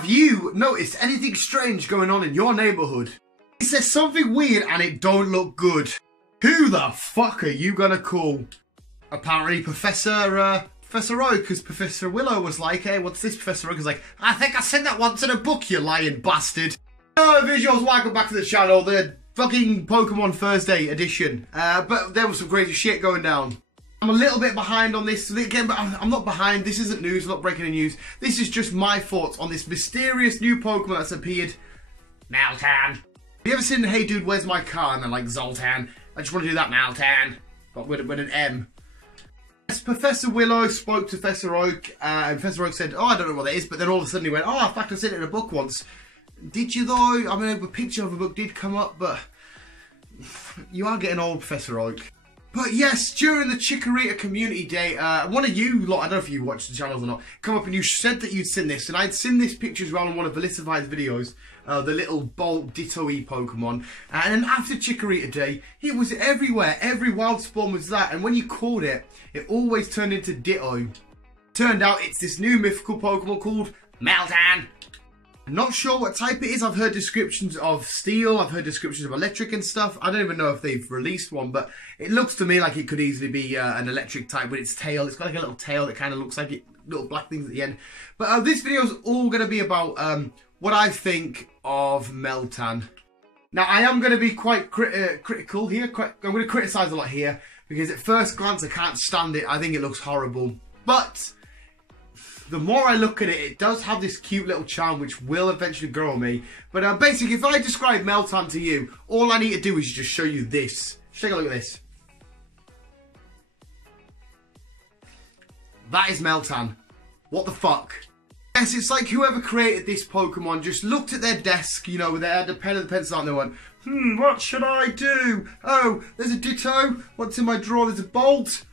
Have you noticed anything strange going on in your neighbourhood? It says something weird and it don't look good. Who the fuck are you gonna call? Apparently Professor Oak, because Professor Willow was like, hey, what's this? Professor Oak was like, I think I said that once in a book, you lying bastard. Hello visuals, welcome back to the channel, the fucking Pokemon Thursday edition. But there was some crazy shit going down. I'm a little bit behind on this again, but I'm not behind. This isn't news, I'm not breaking any news. This is just my thoughts on this mysterious new Pokemon that's appeared. Meltan. Have you ever seen Hey Dude, Where's My Car? And they're like, Zoltan. I just want to do that, Meltan. But with an M. Yes, Professor Willow spoke to Professor Oak, and Professor Oak said, oh, I don't know what that is, but then all of a sudden he went, oh, in fact, I said it in a book once. Did you though? I mean, a picture of a book did come up, but you are getting old, Professor Oak. But yes, during the Chikorita Community Day, one of you lot, I don't know if you watched the channels or not, come up and you said that you'd seen this, and I'd seen this picture as well on one of Velicified's videos, the little Bolt Ditto-y Pokemon, and then after Chikorita Day, it was everywhere, every wild spawn was that, and when you called it, it always turned into Ditto. Turned out it's this new mythical Pokemon called Meltan. Not sure what type it is. I've heard descriptions of steel, I've heard descriptions of electric and stuff. I don't even know if they've released one, but it looks to me like it could easily be an electric type with its tail. It's got like a little tail that kind of looks like it, little black things at the end. But this video is all going to be about what I think of Meltan. Now, I am going to be quite critical here. I'm going to criticise a lot here, because at first glance I can't stand it. I think it looks horrible. But the more I look at it, it does have this cute little charm which will eventually grow on me. But basically, if I describe Meltan to you, all I need to do is just show you this. Just take a look at this. That is Meltan. What the fuck? Yes, it's like whoever created this Pokemon just looked at their desk, you know, they had a pen and a pencil out and they went, what should I do? Oh, there's a Ditto. What's in my drawer? There's a Bolt.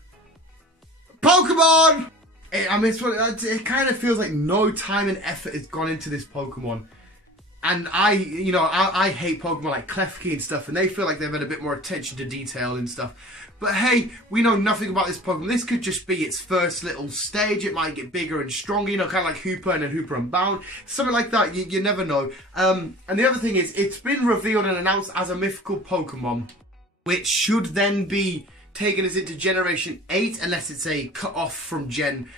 Pokemon! I mean, it kind of feels like no time and effort has gone into this Pokemon. And I hate Pokemon like Klefki and stuff, and they feel like they've had a bit more attention to detail and stuff. But hey, we know nothing about this Pokemon. This could just be its first little stage. It might get bigger and stronger, you know, kind of like Hooper and then Hooper Unbound. Something like that, you never know. And the other thing is, it's been revealed and announced as a mythical Pokemon, which should then be taking us into Generation 8, unless it's a cut off from Gen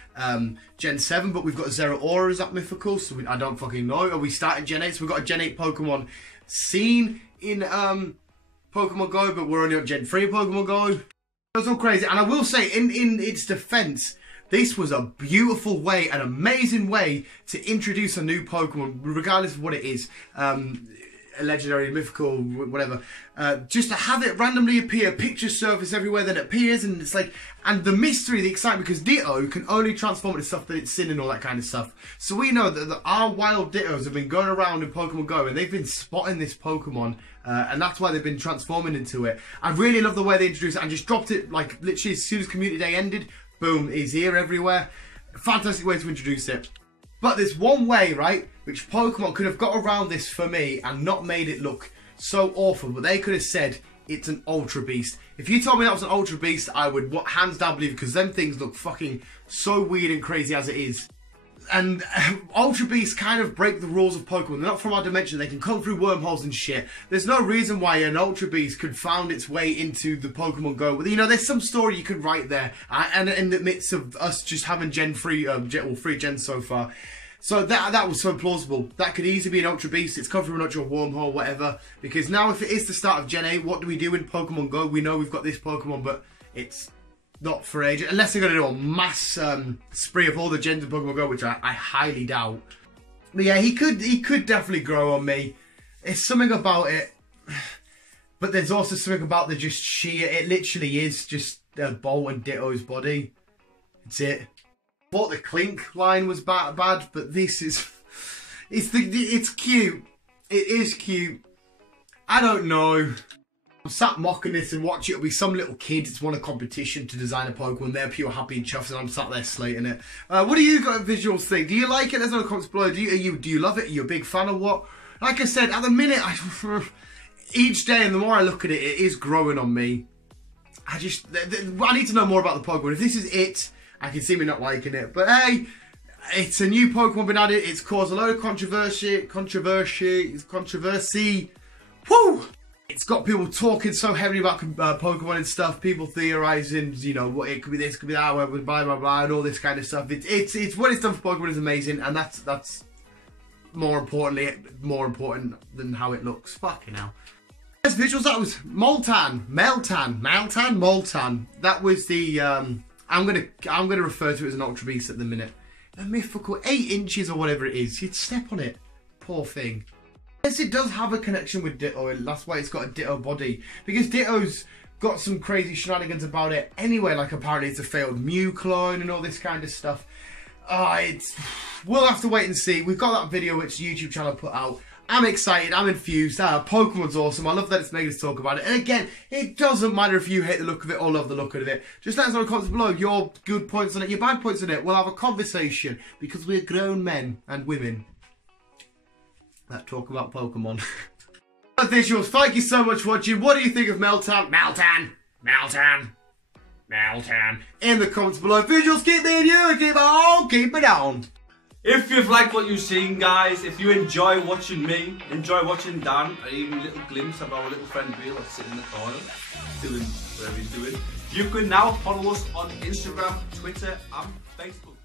7, but we've got Zeraora as that mythical, so I don't fucking know. Are we starting Gen 8? So we've got a Gen 8 Pokemon seen in Pokemon Go, but we're only on Gen 3 Pokemon Go. That's all crazy. And I will say, in its defense, this was a beautiful way, an amazing way to introduce a new Pokemon, regardless of what it is. A legendary, mythical, whatever, just to have it randomly appear, pictures surface everywhere, then it appears, and it's like, and the mystery, the excitement, because Ditto can only transform into stuff that it's seen and all that kind of stuff. So we know that our wild Dittos have been going around in Pokemon Go, and they've been spotting this Pokemon, and that's why they've been transforming into it. I really love the way they introduced it, and just dropped it, like, literally as soon as Community Day ended, boom, it's here everywhere. Fantastic way to introduce it. But there's one way, right, which Pokemon could have got around this for me and not made it look so awful, but they could have said it's an Ultra Beast. If you told me that was an Ultra Beast, I would hands down believe it, because them things look fucking so weird and crazy as it is. And Ultra Beasts kind of break the rules of Pokemon. They're not from our dimension. They can come through wormholes and shit. There's no reason why an Ultra Beast could found its way into the Pokemon Go. You know, there's some story you could write there. And in the midst of us just having Gen 3, well, 3 gens so far. So that was so plausible. That could easily be an Ultra Beast. It's come from an Ultra Wormhole, whatever. Because now if it is the start of Gen 8, what do we do in Pokemon Go? We know we've got this Pokemon, but it's not for age, unless they're going to do a mass spree of all the gens in Pokemon Go, which I highly doubt. But yeah, he could definitely grow on me. There's something about it, but there's also something about the just sheer. It literally is just Bolt and Ditto's body. That's it. I thought the Clink line was bad, but this is it's cute. It is cute. I don't know. I'm sat mocking this and watching it'll be some little kid that's won a competition to design a Pokemon. They're pure happy and chuffed, and I'm sat there slating it. What do you got visuals think? Do you like it? There's no comments below. Do you love it? Are you a big fan of what? Like I said, at the minute, each day and the more I look at it, it is growing on me. I need to know more about the Pokemon. If this is it, I can see me not liking it. But hey, it's a new Pokemon been added. It's caused a load of controversy. Woo! It's got people talking so heavily about Pokemon and stuff. People theorizing, you know, what it could be this, could be that, blah blah blah, and all this kind of stuff. It's what it's done for Pokemon is amazing, and that's more important than how it looks. Fucking hell. As visuals, that was Meltan. That was the I'm gonna refer to it as an Ultra Beast at the minute. A mythical 8 inches or whatever it is. You'd step on it. Poor thing. Yes, it does have a connection with Ditto, and that's why it's got a Ditto body. Because Ditto's got some crazy shenanigans about it anyway, like apparently it's a failed Mew clone and all this kind of stuff. We'll have to wait and see. We've got that video which the YouTube channel put out. I'm excited, I'm infused. Pokemon's awesome. I love that it's making us talk about it. And again, it doesn't matter if you hate the look of it or love the look of it. Just let us know in the comments below your good points on it, your bad points on it. We'll have a conversation because we're grown men and women that talk about Pokemon. Visuals, thank you so much for watching. What do you think of Meltan? Meltan. In the comments below. Visuals, keep being you and keep it on. If you've liked what you've seen, guys, if you enjoy watching me, enjoy watching Dan, and even a little glimpse of our little friend Bill that's sitting in the corner, doing whatever he's doing, you can now follow us on Instagram, Twitter and Facebook.